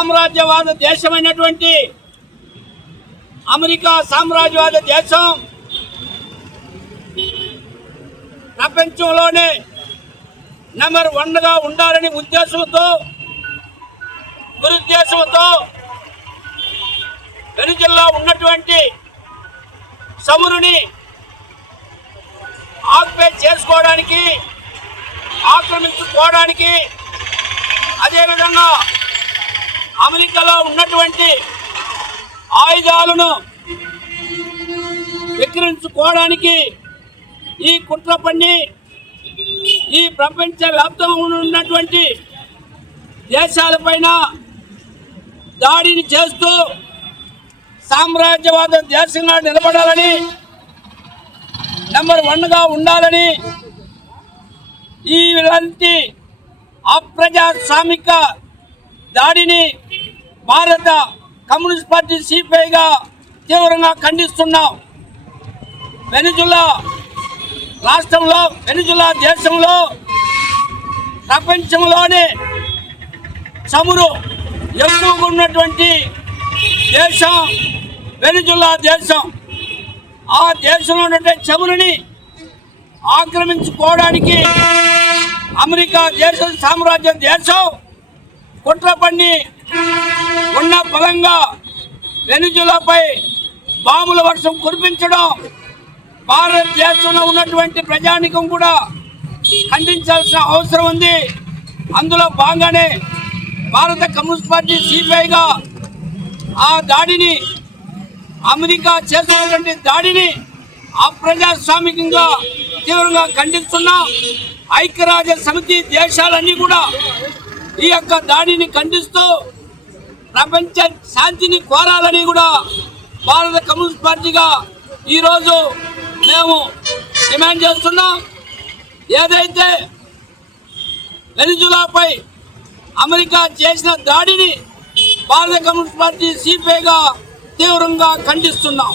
సామ్రాజ్యవాద దేశమైనటువంటి America సామ్రాజ్యవాద దేశం ప్రపంచంలోనే number వన్గా ఉండాలని ఉద్దేశంతో దురుద్దేశంతో వెనుజల్లో ఉన్నటువంటి సమురుని ఆక్యుపై చేసుకోవడానికి ఆక్రమించుకోవడానికి అదేవిధంగా అమెరికాలో ఉన్నటువంటి ఆయుధాలను విక్రయించుకోవడానికి ఈ కుట్ర పన్ని ఈ ప్రపంచ వ్యాప్తంగా ఉన్నటువంటి దేశాలపైన దాడిని చేస్తూ సామ్రాజ్యవాద దేశంగా నిలబడాలని నెంబర్ వన్గా ఉండాలని ఇలాంటి అప్రజాస్వామిక దాడిని భారత కమ్యూనిస్ట్ పార్టీ సిపిఐగా తీవ్రంగా ఖండిస్తున్నాం. వెనుజులా రాష్ట్రంలో వెనుజులా దేశంలో ప్రపంచంలోనే చమురు ఎక్కువగా ఉన్నటువంటి దేశం వెనుజులా దేశం. ఆ దేశంలో ఉన్నటువంటి చమురుని ఆక్రమించుకోవడానికి అమెరికా దేశం సామ్రాజ్య దేశం కుట్ర పన్ని ఉన్న బలంగా వెనుజులపై బాముల వర్షం కురిపించడం భారతదేశంలో ఉన్నటువంటి ప్రజానికం కూడా ఖండించాల్సిన అవసరం ఉంది. అందులో భాగంగానే భారత కమ్యూనిస్ట్ పార్టీ సిపిఐగా ఆ దాడిని అమెరికా చేస్తున్నటువంటి దాడిని అప్రజాస్వామికంగా తీవ్రంగా ఖండిస్తున్నాం ఐక్యరాజ్య సమితి దేశాలన్నీ కూడా ఈ యొక్క దాడిని ఖండిస్తూ ప్రపంచ శాంతిని కోరాలని కూడా భారత కమ్యూనిస్ట్ పార్టీగా ఈరోజు మేము డిమాండ్ చేస్తున్నాం. ఏదైతే వెనిజులాపై అమెరికా చేసిన దాడిని భారత కమ్యూనిస్ట్ పార్టీ సిపిఐగా తీవ్రంగా ఖండిస్తున్నాం.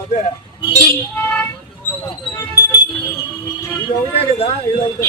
అదే ఇది ఒకటే కదా ఇది ఒకటే